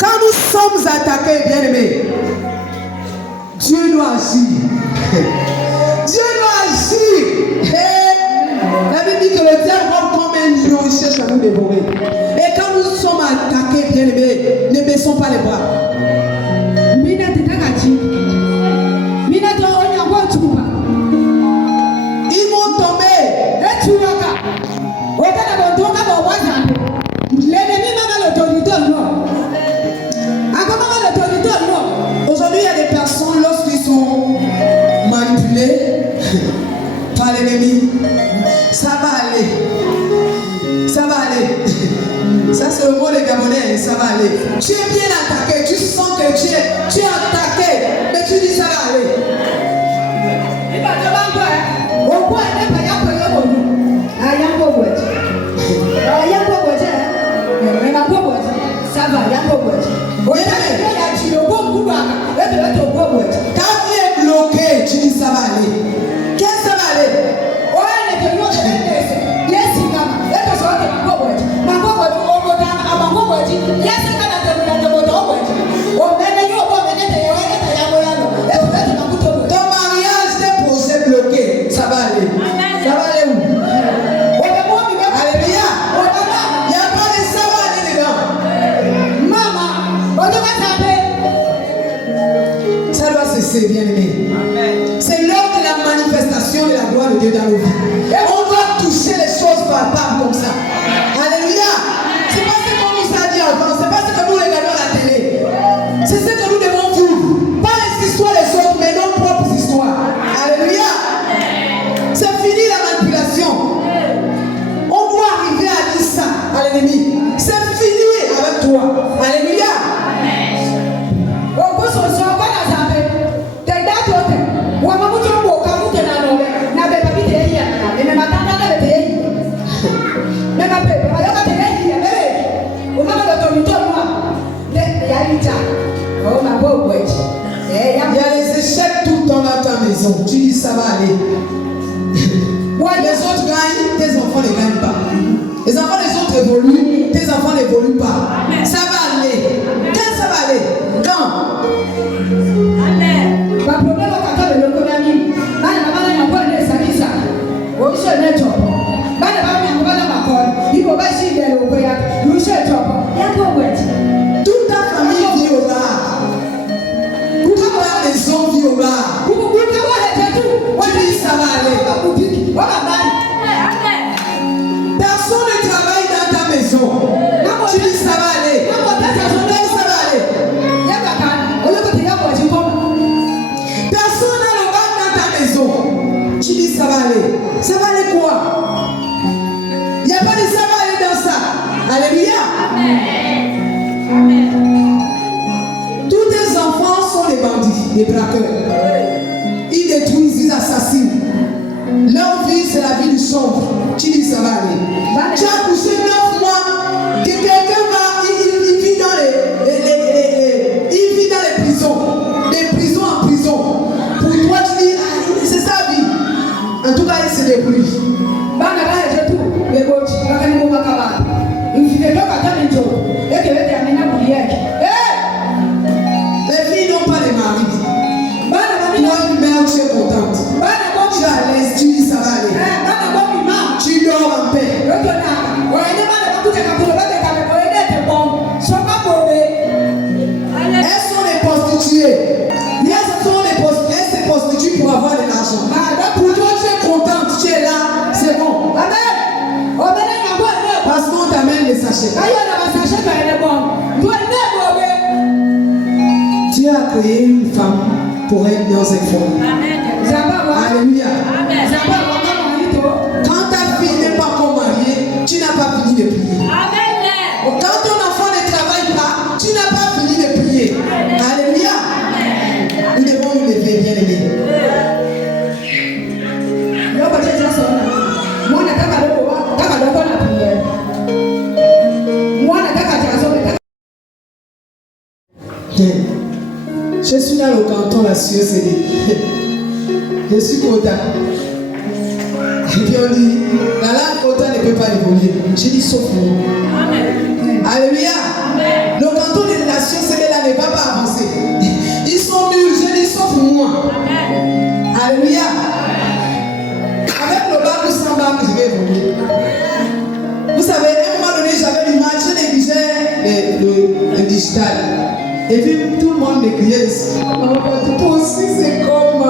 Quand nous sommes attaqués, bien-aimés, Dieu doit agir. Dieu doit agir. La Bible dit que le diable va comme un lion, il cherche à nous dévorer. Et quand nous sommes attaqués, bien-aimés, ne baissons pas les bras. Ils vont tomber. Aujourd'hui, il y a des personnes, lorsqu'ils sont manipulés par l'ennemi, ça va aller. Ça va aller. Ça, c'est le mot des Gabonais, ça va aller. Tu es bien attaqué, tu sens que tu es attaqué, mais tu dis ça va aller. Quand tu es bloqué, tu dis ça va aller. Qu'est-ce que ça va aller? Ton mariage, tes projets bloqués, ça va aller. Ça va aller où? Alléluia. Il n'y a pas de ça va aller dedans. Ça doit cesser, bien aimé. C'est l'heure de la manifestation de la gloire de Dieu dans nos vies. On doit toucher les choses palpables comme ça. Alléluia. C'est pas ce qu'on nous a dit avant, c'est pas ce que nous regardons à la télé. C'est ce que nous devons vivre. Pas les histoires des autres, mais nos propres histoires. Alléluia. C'est fini la manipulation. On doit arriver à dire ça à l'ennemi. C'est fini avec toi. Alléluia. Il y a les échecs tout le temps dans ta maison. Tu dis ça va aller. Les autres gagnent, tes enfants ne gagnent pas. Les enfants des autres évoluent, tes enfants n'évoluent pas. Ça va aller. Quand ça va aller? Quand? Toute ta famille vit au bar. Toute ta maison vit au bar. Tu dis ça va aller. Personne ne travaille dans ta maison. Tu dis ça va aller. Ça va aller. Personne n'a le bar dans ta maison. Tu dis ça va aller. Ça va aller quoi? Il n'y a pas de ça va aller dans ça. Alléluia. Tous tes enfants sont des bandits, des braqueurs. Ils détruisent, ils assassinent. Leur vie, c'est la vie du sombre. Tu dis ça va aller. Tu as poussé 9 mois que quelqu'un va, il vit dans les prisons. Des prisons en prison. Pour toi, tu dis, ah, c'est sa vie. En tout cas, il se débrouille. Les filles n'ont pas de mari. Toi, une mère, tu es contente. Tu es à l'aise, tu dis ça va aller. Tu dors en paix. Elles sont des prostituées. Elles se prostituent pour avoir de l'argent. Pour toi, tu es contente, tu es là, c'est bon. Parce qu'on t'amène les sachets. Dieu a créé une femme pour être dans ses fonds. Alléluia. Quand ta fille n'est pas encore mariée, tu n'as pas fini de prier. Quand ton enfant ne travaille Je suis dans le canton La Sueur-Célé. Je suis Kota. Et puis on dit, la langue Kota ne peut pas évoluer. J'ai dit sauf moi. Amen. Alléluia. Amen. Le canton de La Sueur-Célé là ne va pas avancer. Ils sont nuls. J'ai dit sauf moi. Amen. Alléluia. Avec le bac ou sans bac, je vais évoluer. Vous savez, à un moment donné, j'avais l'image, je négligeais le digital. Et puis tout le monde me criait, toi aussi c'est comme.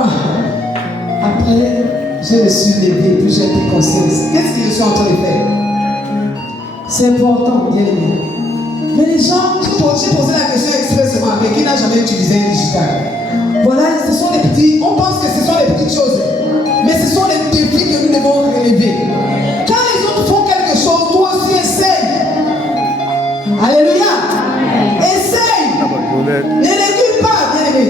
Après, je me suis levé, puis j'ai pris conscience. Qu'est-ce que je suis en train de faire? C'est important, bien aimé. Mais les gens, j'ai posé la question expressément avec qui n'a jamais utilisé un digital. Voilà, ce sont les petits, on pense que ce sont les petites choses, mais ce sont les défis que nous devons relever. Quand les autres font quelque chose, toi aussi essaye. Alléluia. Essaye. Ne recule pas, bien aimé.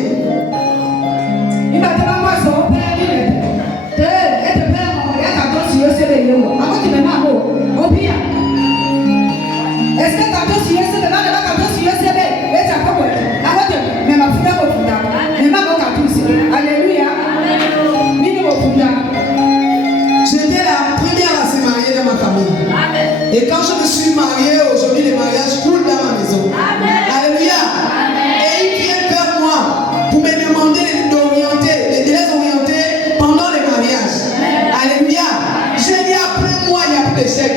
Il va te voir son père. Est-ce que quand tu es là, alléluia. J'étais la première à se marier dans ma famille. Et quand je me suis mariée, aujourd'hui les mariages coulent dans ma maison. Alléluia. Et ils viennent vers moi pour me demander de les orienter pendant les mariages. Alléluia. J'ai dit après moi, il n'y a plus d'échec.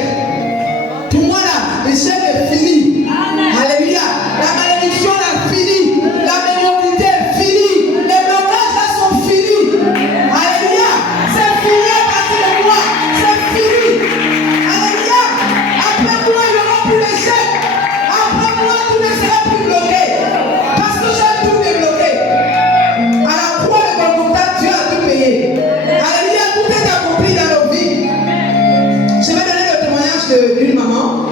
Pour moi là, l'échec est fini. Alléluia. La malédiction est finie. La médiocrité est finie. Les blocages là sont finis. Alléluia. C'est fini à partir de moi. C'est fini. Alléluia. Après moi, il n'y aura plus d'échec. Après moi, tout ne sera plus bloqué. Parce que j'ai tout débloqué. À la croix de Golgotha, Dieu a tout payé. Alléluia. Tout est accompli dans nos vies. Je vais donner le témoignage d'une maman.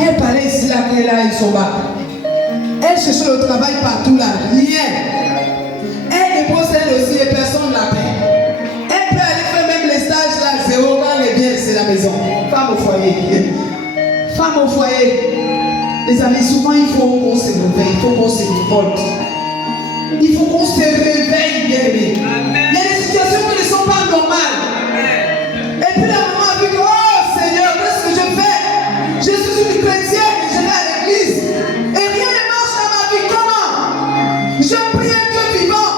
Elle parlait ici là qu'elle a eu son bac. Elle cherchait le travail partout là, rien. Elle dépose elle aussi et personne ne l'appelle. Elle peut aller faire même les stages là, zéro quand elle est bien, c'est la maison. Femme au foyer. Femme au foyer. Les amis, souvent il faut qu'on se réveille, il faut qu'on se révolte. Il faut qu'on se réveille, bien aimé. Il y a des situations qui ne sont pas normales. Et puis la maman a dit, oh Seigneur, qu'est-ce que je fais? Je suis une chrétienne, je vais à l'église. Et rien ne marche dans ma vie. Comment? Je prie un Dieu vivant.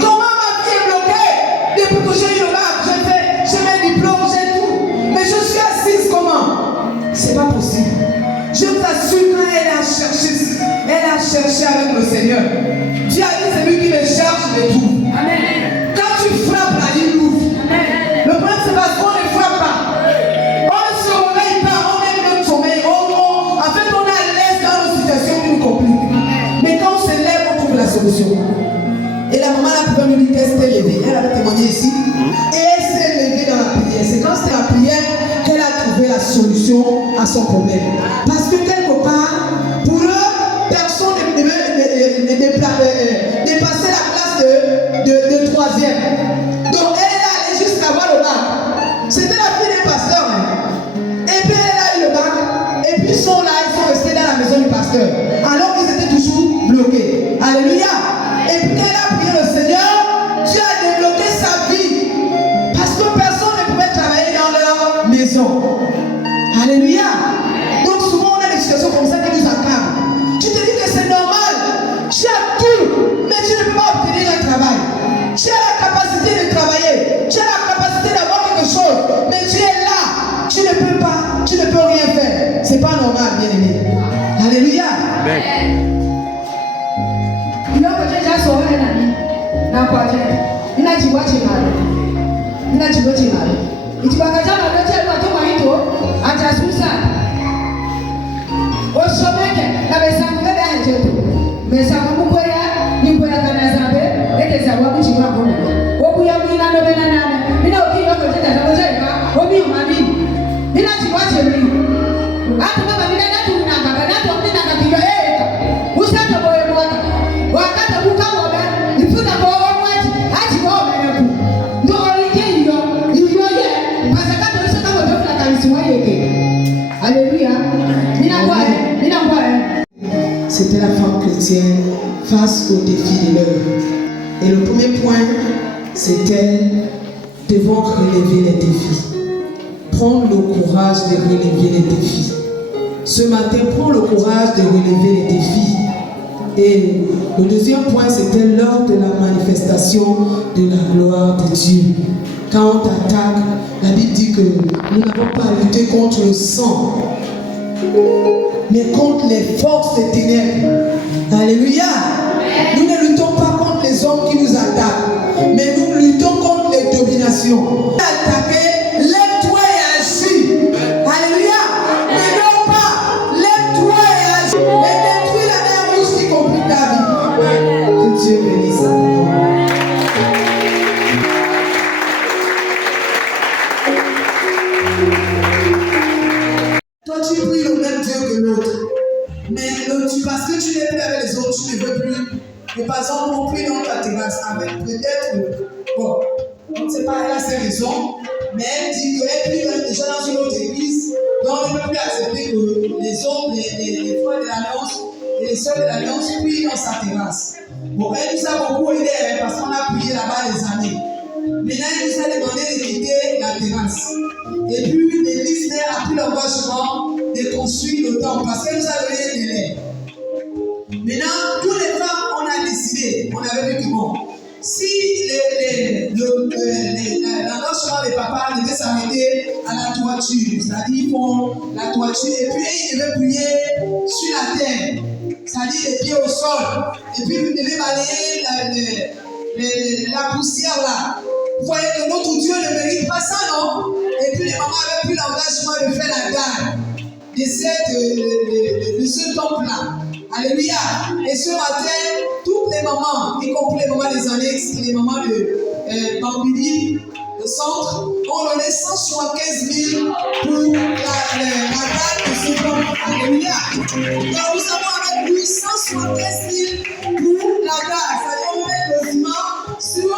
Comment ma vie est bloquée? Depuis que j'ai eu le bac, j'ai mes diplômes, j'ai tout. Mais je suis assise comment? C'est pas possible. Je vous assure, quand elle a cherché avec le Seigneur. Dieu a dit, c'est lui qui me cherche, me trouve. Amen. Quand tu frappes là, il ouvre. Le problème, c'est parce qu'on ne frappe pas. On ne se réveille pas, on est même sommeil. En fait, on est à l'aise dans nos situations qui nous compliquent. Mais quand on se lève, on trouve la solution. Et la maman, la première minute, elle s'était levée. Elle avait témoigné ici. Et elle s'est levée dans la prière. C'est quand c'était la prière qu'elle a trouvé la solution à son problème. Parce que quelque part, pour eux, personne ne devait dépasser la classe de troisième. Donc elle est allée jusqu'à avoir le bac. C'était la fille des pasteurs. Et puis elle a eu le bac. Et puis ils sont là, ils sont restés dans la maison du pasteur. Alors qu'ils étaient toujours bloqués. Alléluia. Et puis quand elle a prié le Seigneur, Dieu a débloqué sa vie. Parce que personne ne pouvait travailler dans leur maison. Alléluia. Donc souvent on a des situations comme ça qui nous accablent. Tu te dis que c'est normal. Tu as tout, mais tu ne peux pas obtenir un travail. Tu as la capacité de travailler. Tu as la capacité d'avoir quelque chose. Mais tu es là. Tu ne peux pas. Tu ne peux rien faire. C'est pas normal, bien aimé. Alléluia. Il y a déjà sauvé un ami. Il a dit quoi tu m'as dit. Il a dit quoi tu m'as dit. Il dit quoi tu m'as dit. Il a dit ça. Au sommet, la maison de la Dieu. Mais ça va beaucoup ya, ni pour la canazambe, et que ça va beaucoup chier comme ça. Au bout ya mina no benana, mina au qui y'a que j'ai déjà posé là, au milieu ma vie. Il a dit quoi tu veux? Ah tu m'as dit là tu n'as pas, là tu n'as pas dit que où ça te voit moi? Ou à quand tu vas voir, il faut d'abord voir moi. Ah tu vois mais le coup. Donc il y a, parce que quand tu sais comment tu fais la qualité, alléluia. C'est c'était la femme chrétienne face aux défis de l'heure. Et le premier point, c'était devant relever les défis. Prendre le courage de relever les défis. Ce matin, prends le courage de relever les défis. Et le deuxième point, c'était lors de la manifestation de la gloire de Dieu. Quand on t'attaque, la Bible dit que nous n'avons pas à lutter contre le sang, mais contre les forces des ténèbres. Alléluia. Nous ne luttons pas contre les hommes qui nous attaquent, mais nous luttons contre les dominations. Attaquer, lève-toi et agis. Alléluia. Ne dors pas, lève-toi et agis. Et détruis la mer rouge qui complique ta vie. Que Dieu bénisse sa parole. Toi, tu pries le même Dieu que l'autre. Mais parce que tu n'es plus avec les autres, tu ne veux plus. Mais par exemple, on prie dans ta terrasse avec peut-être. Bon, on ne sait pas, elle a ses raisons. Mais elle dit qu'elle prie déjà dans une autre église. Donc, on ne peut plus accepter que les hommes, les frères de l'Alliance et les sœurs de l'Alliance prient dans sa terrasse. Bon, elle nous a beaucoup aidé parce qu'on a prié là-bas des années. Maintenant, elle nous a demandé de quitter la terrasse. Et puis, l'église mère a pris l'engagement de construire le temple parce qu'elle nous a donné un délai. Maintenant, tous les femmes, on a décidé, on avait vu que bon, si l'engagement des papas devait s'arrêter à la toiture, c'est-à-dire ils font la toiture et puis ils devaient prier sur la terre, c'est-à-dire les pieds au sol, et puis vous devez balayer la poussière là. Vous voyez que notre Dieu ne mérite pas ça, non? Et puis les mamans avaient pris l'engagement de faire la garde de ce temple-là. Alléluia. Et ce matin, toutes les mamans, y compris les mamans des annexes et les mamans de Bambini, le centre, ont donné 175 000 pour la garde de ce temple. Alléluia. Donc nous avons avec nous 175 000 pour la garde. C'est-à-dire on met le ciment sur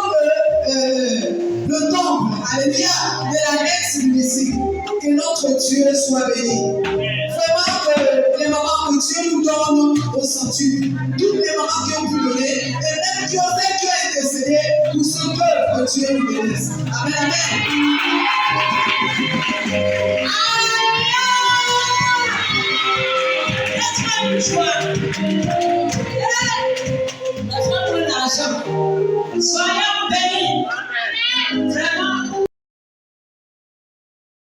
le temple. Alléluia. De l'annexe du Messie. Que notre Dieu soit béni. Vraiment que les mamans que Dieu nous donne au centuple, toutes les mamans qui ont pu donner, et même qui ont intercédé pour ce peuple que Dieu nous bénisse. Amen, amen. Laisse-moi une joie. Laisse-moi prendre l'argent. Soyons bénis. Vraiment.